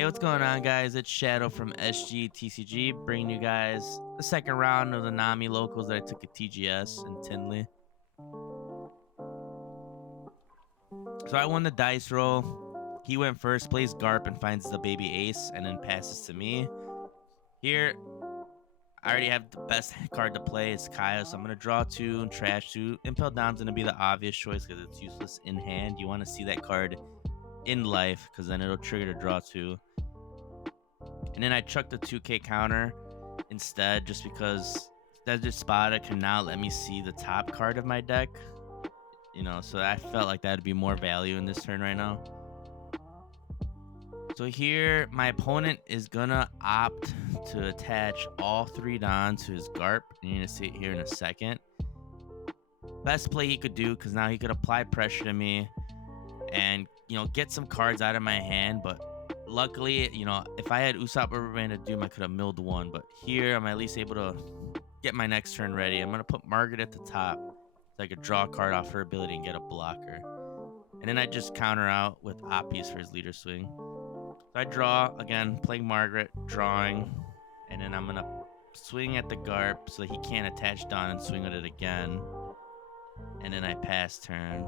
Hey, what's going on, guys? It's Shadow from SG TCG, bringing you guys the second round of the Nami locals that I took at TGS in Tinley. So I won the dice roll. He went first, plays Garp, and finds the baby ace, and then passes to me. Here, I already have the best card to play. It's Kaya, so I'm going to draw two and trash two. Impel Down's going to be the obvious choice because it's useless in hand. You want to see that card in life because then it'll trigger to draw two. And then I chucked the 2K counter instead just because Desert Spada can now let me see the top card of my deck. So I felt like that'd be more value in this turn right now. So here, my opponent is gonna opt to attach all three Don to his Garp. You're gonna see it here in a second. Best play he could do, because now he could apply pressure to me and get some cards out of my hand. But luckily, if I had Usopp Rubber Band of Doom, I could have milled one. But here, I'm at least able to get my next turn ready. I'm gonna put Margaret at the top so I could draw a card off her ability and get a blocker. And then I just counter out with Oppies for his leader swing. So I draw, again, playing Margaret, drawing, and then I'm going to swing at the Garp so he can't attach Dawn and swing at it again. And then I pass turn.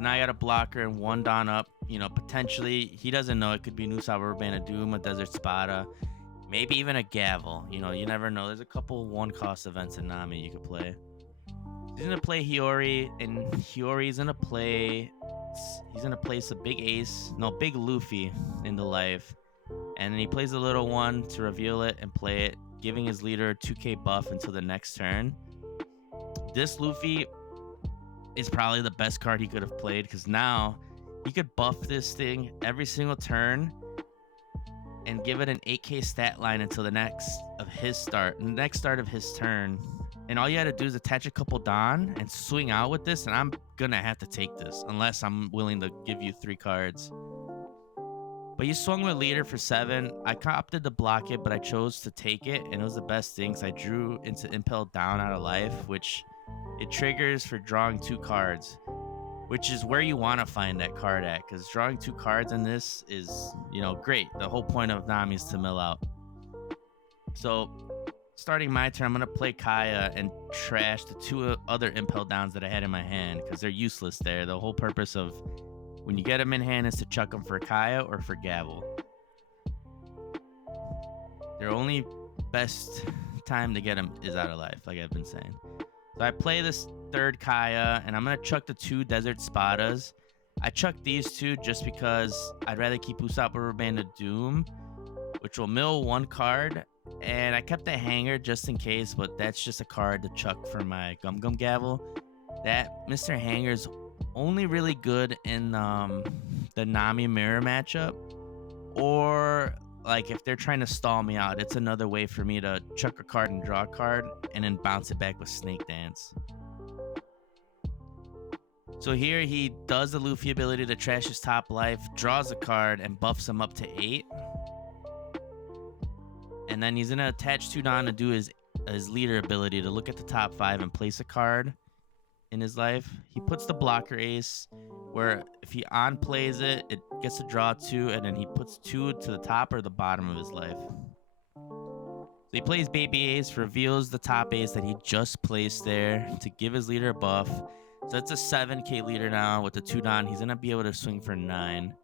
Now I got a blocker and one Dawn up. Potentially, he doesn't know. It could be Usopp Rubber Band of Doom, a Desert Spada, maybe even a Gavel. You never know. There's a couple one-cost events in Nami you could play. He's going to play Hiyori, and Hiyori's going to play... He's going to place a big Luffy into life. And then he plays a little one to reveal it and play it, giving his leader a 2k buff until the next turn. This Luffy is probably the best card he could have played, because now he could buff this thing every single turn and give it an 8k stat line until the next start of his turn. And all you had to do is attach a couple Don and swing out with this, and I'm gonna have to take this unless I'm willing to give you 3 cards. But you swung with leader for 7. I opted to block it, but I chose to take it, and it was the best thing because I drew into Impel Down out of life, which it triggers for drawing 2 cards, which is where you want to find that card at, because drawing 2 cards in this is, great. The whole point of Nami is to mill out. So starting my turn, I'm going to play Kaya and trash the 2 other Impel Downs that I had in my hand because they're useless there. The whole purpose of when you get them in hand is to chuck them for Kaya or for Gavel. Their only best time to get them is out of life, like I've been saying. So I play this third Kaya, and I'm going to chuck the 2 Desert Spadas. I chucked these 2 just because I'd rather keep Usopp Rubber Band of Doom, which will mill 1 card. And I kept the hanger just in case, but that's just a card to chuck for my Gum Gum Gavel. That Mr. Hanger's only really good in the Nami Mirror matchup, or like if they're trying to stall me out, it's another way for me to chuck a card and draw a card and then bounce it back with Snake Dance. So here he does the Luffy ability to trash his top life, draws a card, and buffs him up to 8. And then he's going to attach 2 Don to do his leader ability to look at the top 5 and place a card in his life. He puts the blocker ace, where if he on plays it, it gets to draw 2, and then he puts 2 to the top or the bottom of his life. So he plays baby ace, reveals the top ace that he just placed there to give his leader a buff. So it's a 7k leader now with the 2 Don. He's going to be able to swing for 9.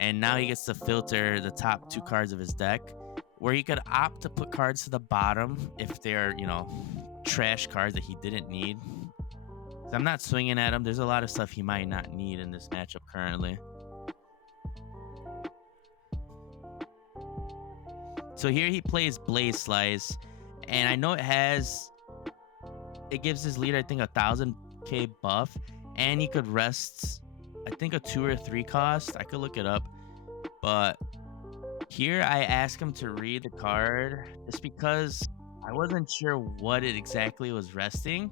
And now he gets to filter the top 2 cards of his deck, where he could opt to put cards to the bottom if they're, trash cards that he didn't need. So I'm not swinging at him. There's a lot of stuff he might not need in this matchup currently. So here he plays Blaze Slice, and I know it gives his leader, I think, 1000k buff, and he could rest, I think, a 2 or 3 cost. I could look it up, but here I asked him to read the card just because I wasn't sure what it exactly was resting,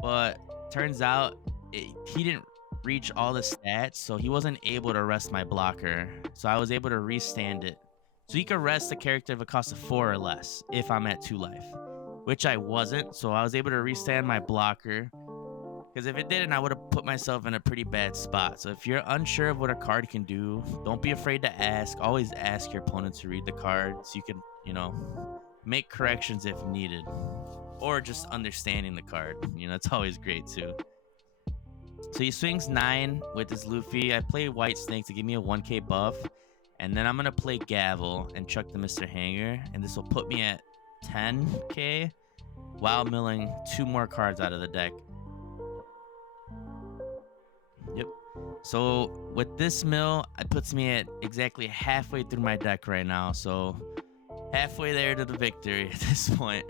but turns out he didn't reach all the stats, so he wasn't able to rest my blocker. So I was able to restand it. So he could rest a character if it costs a 4 or less if I'm at 2 life, which I wasn't. So I was able to restand my blocker, Because if it didn't, I would have put myself in a pretty bad spot. So if you're unsure of what a card can do, don't be afraid to ask. Always ask your opponent to read the card so you can, make corrections if needed. Or just understanding the card. It's always great too. So he swings 9 with his Luffy. I play White Snake to give me a 1k buff. And then I'm going to play Gavel and chuck the Mr. Hanger. And this will put me at 10k while milling 2 more cards out of the deck. Yep. So with this mill, it puts me at exactly halfway through my deck right now. So halfway there to the victory at this point.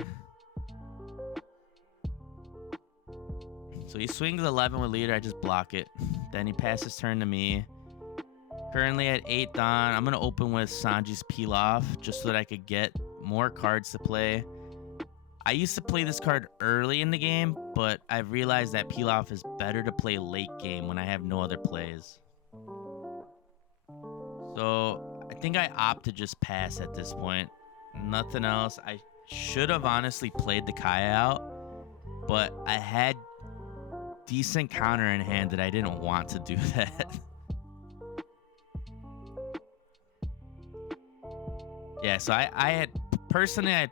So he swings 11 with leader. I just block it. Then he passes turn to me. Currently at 8 Dawn. I'm going to open with Sanji's Pilaf just so that I could get more cards to play. I used to play this card early in the game, but I've realized that Pilaf is better to play late game when I have no other plays. So I think I opt to just pass at this point. Nothing else. I should have honestly played the Kaya out, but I had decent counter in hand that I didn't want to do that. Yeah, so I had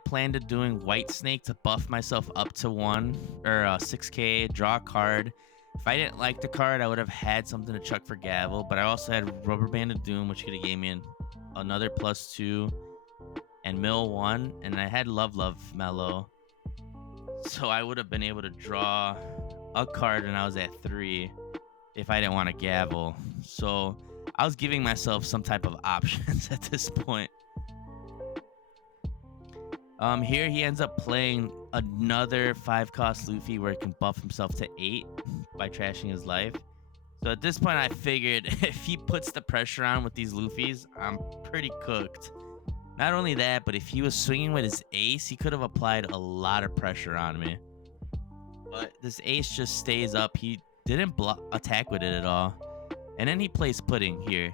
planned on doing White Snake to buff myself up to 6k, draw a card. If I didn't like the card, I would have had something to chuck for Gavel, but I also had Rubber Band of Doom, which could have gave me another +2 and mill 1, and I had Love Mellow. So I would have been able to draw a card when I was at 3 if I didn't want to Gavel. So I was giving myself some type of options at this point. Here he ends up playing another 5-cost Luffy where he can buff himself to 8 by trashing his life. So at this point, I figured if he puts the pressure on with these Luffys, I'm pretty cooked. Not only that, but if he was swinging with his ace, he could have applied a lot of pressure on me. But this ace just stays up. He didn't attack with it at all. And then he plays Pudding here.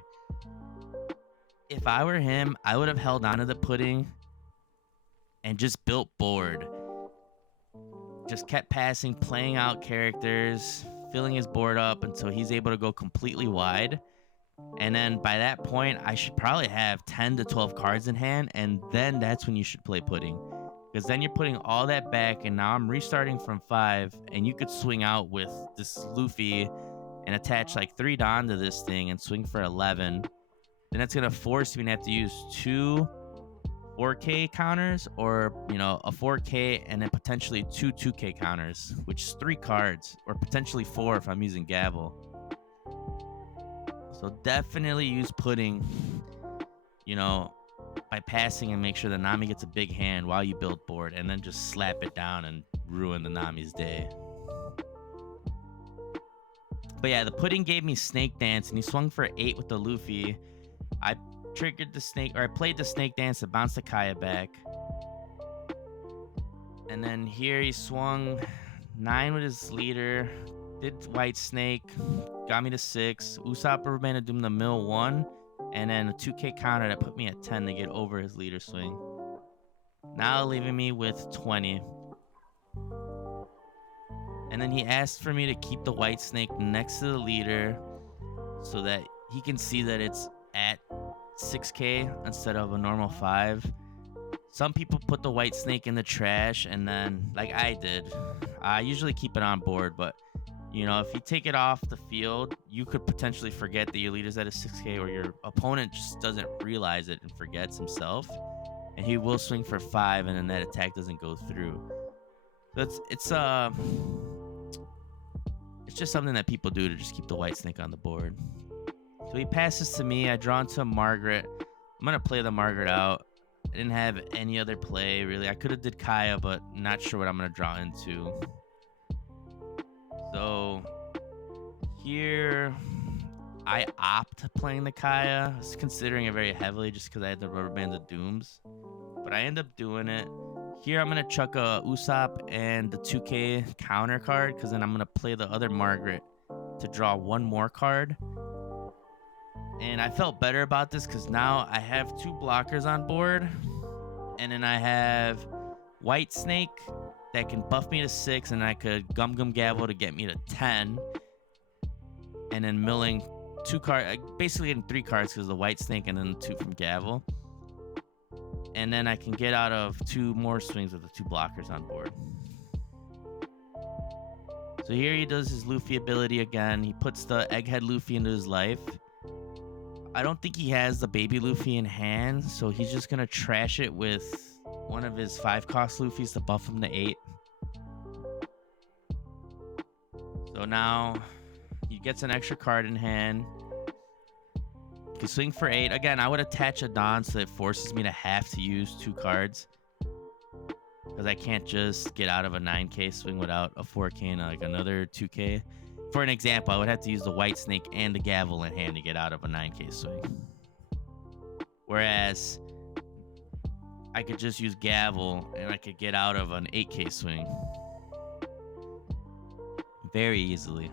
If I were him, I would have held on to the Pudding and just built board. Just kept passing, playing out characters, filling his board up until he's able to go completely wide. And then by that point, I should probably have 10 to 12 cards in hand, and then that's when you should play Pudding. Because then you're putting all that back, and now I'm restarting from 5, and you could swing out with this Luffy and attach like 3 Don to this thing and swing for 11. Then it's going to force me to have to use 2 4K counters, or a 4K and then potentially 2 2K counters, which is 3 cards, or potentially 4 if I'm using Gavel. So definitely use Pudding, by passing, and make sure that Nami gets a big hand while you build board, and then just slap it down and ruin the Nami's day. But yeah, the Pudding gave me Snake Dance, and he swung for 8 with the Luffy. I triggered the snake, or I played the Snake Dance to bounce the Kaya back. And then here he swung 9 with his leader, did White Snake, got me to 6. Usopp Rubber Band of Doom the mill 1, and then a 2k counter that put me at 10 to get over his leader swing. Now leaving me with 20. And then he asked for me to keep the White Snake next to the leader so that he can see that it's at 6k instead of a normal 5. Some people put the White Snake in the trash, and then, like I did, I usually keep it on board, but if you take it off the field, you could potentially forget that your leader's at a 6k, or your opponent just doesn't realize it and forgets himself, and he will swing for 5, and then that attack doesn't go through. So it's just something that people do to just keep the White Snake on the board. So he passes to me. I draw into Margaret. I'm going to play the Margaret out. I didn't have any other play, really. I could have did Kaya, but not sure what I'm going to draw into. So here, I opt playing the Kaya. I was considering it very heavily just because I had the Rubber Band of Dooms. But I end up doing it. Here, I'm going to chuck a Usopp and the 2k counter card, because then I'm going to play the other Margaret to draw 1 more card. And I felt better about this because now I have 2 blockers on board. And then I have White Snake that can buff me to 6, and I could Gum Gum Gavel to get me to 10, and then milling 2 cards, basically getting 3 cards because of the White Snake and then 2 from Gavel. And then I can get out of 2 more swings with the 2 blockers on board. So here he does his Luffy ability again. He puts the Egghead Luffy into his life. I don't think he has the baby Luffy in hand, so he's just going to trash it with one of his 5-cost Luffys to buff him to 8. So now he gets an extra card in hand. He can swing for 8. Again, I would attach a Don so it forces me to have to use 2 cards, because I can't just get out of a 9k swing without a 4k and like another 2k. For an example, I would have to use the White Snake and the Gavel in hand to get out of a 9k swing. Whereas I could just use Gavel and I could get out of an 8k swing very easily.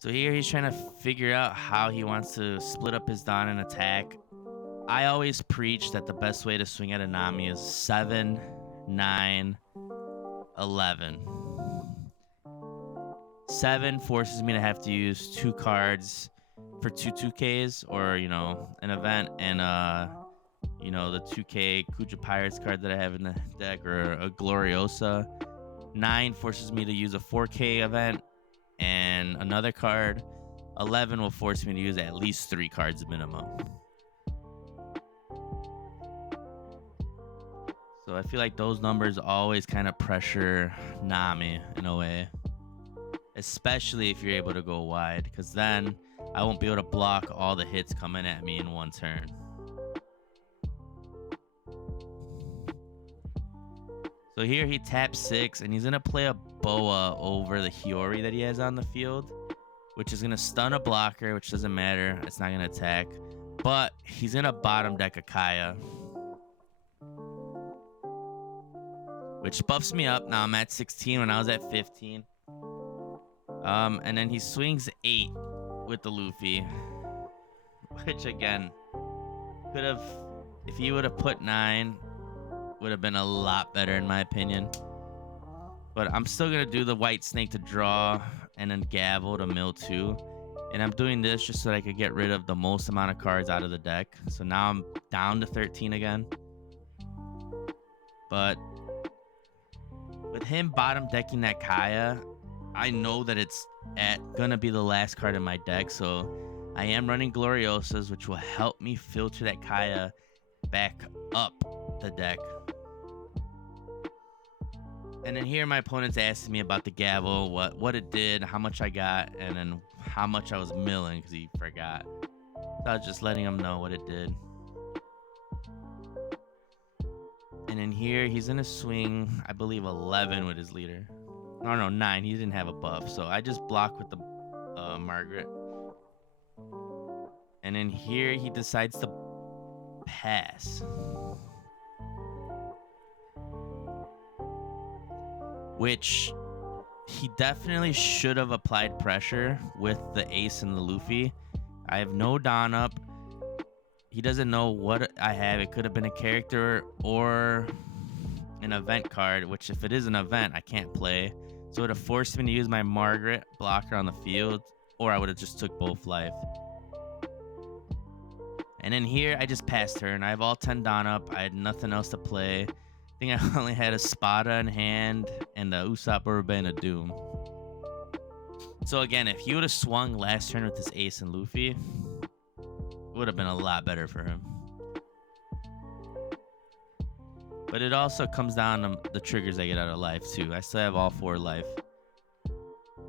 So here he's trying to figure out how he wants to split up his Don and attack. I always preach that the best way to swing at a Nami is 7, 9, 11. 7 forces me to have to use 2 cards for 2 2Ks, or, you know, an event, and, you know, the 2K Kuja Pirates card that I have in the deck, or a Gloriosa. 9 forces me to use a 4K event and another card. 11 will force me to use at least 3 cards minimum. So I feel like those numbers always kind of pressure Nami in a way, especially if you're able to go wide, because then I won't be able to block all the hits coming at me in one turn. So here he taps 6, and he's going to play a Boa over the Hiyori that he has on the field, which is going to stun a blocker, which doesn't matter. It's not going to attack. But he's going to bottom deck a Kaya, which buffs me up. Now I'm at 16 when I was at 15. And then he swings 8 with the Luffy, which again, could have, if he would have put 9, would have been a lot better in my opinion. But I'm still going to do the White Snake to draw, and then Gavel to mill 2. And I'm doing this just so that I could get rid of the most amount of cards out of the deck. So now I'm down to 13 again. But with him bottom decking that Kaya, I know that it's gonna be the last card in my deck, so I am running Gloriosas, which will help me filter that Kaya back up the deck. And then here my opponent's asking me about the Gavel, what it did, how much I got, and then how much I was milling, because he forgot. So I was just letting him know what it did. And then here he's gonna swing, I believe, 11 with his leader. No, 9. He didn't have a buff, so I just block with the Margaret. And then here he decides to pass, which he definitely should have applied pressure with the Ace and the Luffy. I have no Don up. He doesn't know what I have. It could have been a character or an event card, which if it is an event, I can't play. So it would have forced me to use my Margaret blocker on the field, or I would have just took both life. And then here, I just passed turn. I have all 10 Don up. I had nothing else to play. I think I only had a Spada in hand and the Usopp Urban of Doom. So again, if he would have swung last turn with this Ace and Luffy, it would have been a lot better for him. But it also comes down to the triggers I get out of life too. I still have all 4 life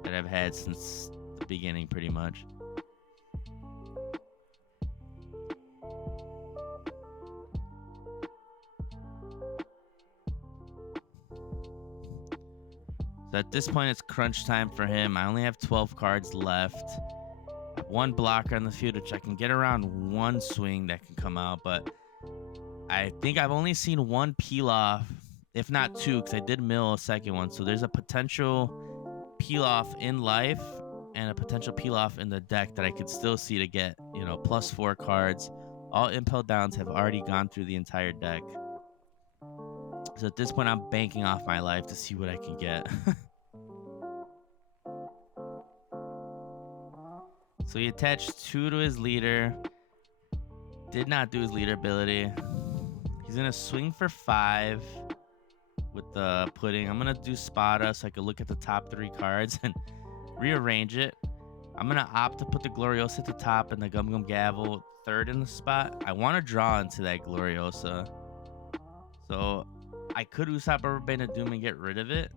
that I've had since the beginning pretty much. So at this point, it's crunch time for him. I only have 12 cards left. I have 1 blocker on the field, which I can get around 1 swing that can come out. But I think I've only seen 1 peel off, if not 2, because I did mill a second one. So there's a potential peel off in life and a potential peel off in the deck that I could still see to get, you know, +4 cards All impel downs have already gone through the entire deck. So at this point, I'm banking off my life to see what I can get. So he attached 2 to his leader. Did not do his leader ability. He's going to swing for 5 with the pudding. I'm going to do Spada so I can look at the top 3 cards and rearrange it. I'm going to opt to put the Gloriosa at the top and the Gum Gum Gavel third in the spot. I want to draw into that Gloriosa. So I could Usopp Rubber Band of Doom and get rid of it.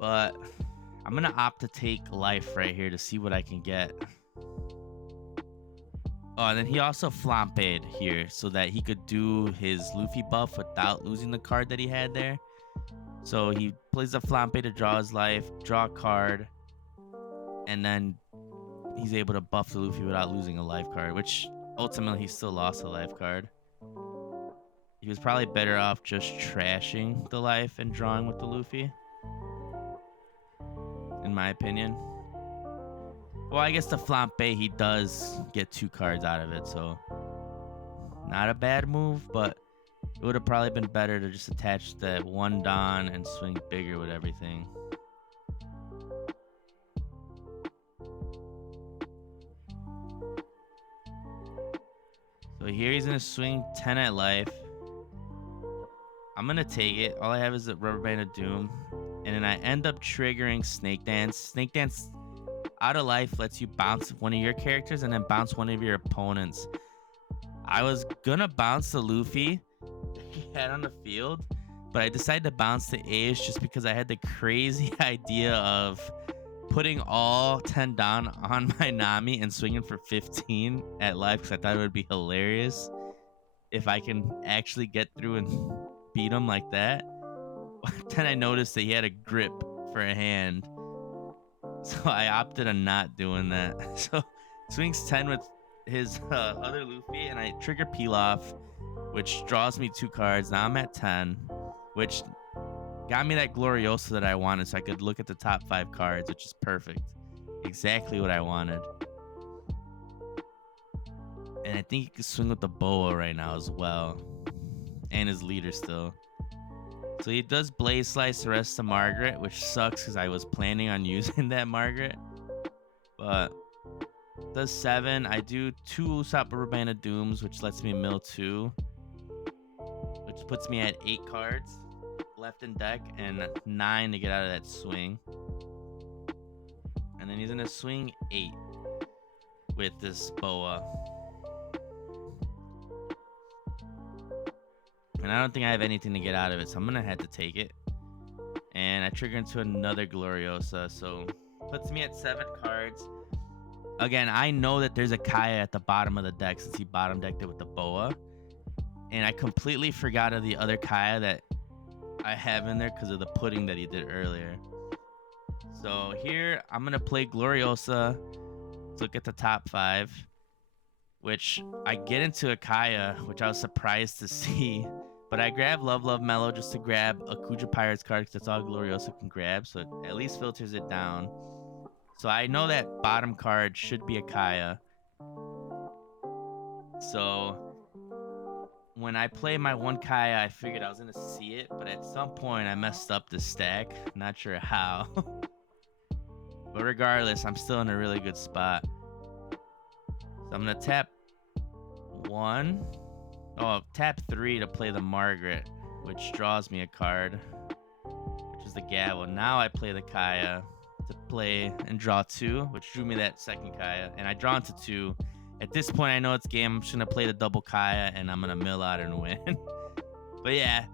But I'm going to opt to take life right here to see what I can get. Oh, and then he also Flamped here so that he could do his Luffy buff without losing the card that he had there. So he plays the Flampe to draw his life, draw a card, and then he's able to buff the Luffy without losing a life card, which ultimately he still lost a life card. He was probably better off just trashing the life and drawing with the Luffy, in my opinion. Well, I guess the Flampe, he does get 2 cards out of it, so not a bad move, but it would have probably been better to just attach that 1 Don and swing bigger with everything. So here he's going to swing 10 at life. I'm going to take it. All I have is a Rubber Band of Doom. And then I end up triggering Snake Dance. Snake Dance out of life lets you bounce one of your characters and then bounce one of your opponents. I was going to bounce the Luffy he had on the field, but I decided to bounce the Ace just because I had the crazy idea of putting all 10 down on my Nami and swinging for 15 at life because I thought it would be hilarious if I can actually get through and beat him like that. Then I noticed that he had a grip for a hand, so I opted on not doing that. So swings 10 with his other Luffy, and I trigger Pilaf, which draws me 2 cards. Now I'm at 10, which got me that Gloriosa that I wanted, so I could look at the top 5 cards, which is perfect. Exactly what I wanted. And I think he can swing with the Boa right now as well. And his leader still. So he does Blaze Slice the rest of Margaret, which sucks because I was planning on using that Margaret. But does 7. I do 2 Usopp Rubber Band of Dooms, which lets me mill 2. Which puts me at 8 cards left in deck and 9 to get out of that swing. And then he's gonna swing 8 with this Boa. And I don't think I have anything to get out of it, so I'm gonna have to take it. And I trigger into another Gloriosa, so puts me at 7 cards. Again, I know that there's a Kaya at the bottom of the deck since he bottom decked it with the Boa. And I completely forgot of the other Kaya that I have in there because of the pudding that he did earlier. So here, I'm going to play Gloriosa. Let's look at the top 5. Which I get into a Kaya, which I was surprised to see. But I grab Love Love Mellow just to grab a Kuja Pirates card because that's all Gloriosa can grab. So it at least filters it down. So I know that bottom card should be a Kaya. So when I play my 1 Kaya, I figured I was going to see it. But at some point, I messed up the stack. Not sure how. But regardless, I'm still in a really good spot. So I'm going to tap 1. Oh, tap 3 to play the Margaret, which draws me a card, which is the Gavel. Now I play the Kaya to play and draw 2, which drew me that second Kaya. And I draw into 2. At this point, I know it's game. I'm just going to play the double Kaya, and I'm going to mill out and win. But yeah,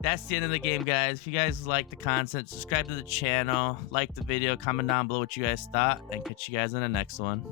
that's the end of the game, guys. If you guys like the content, subscribe to the channel, like the video, comment down below what you guys thought, and catch you guys in the next one.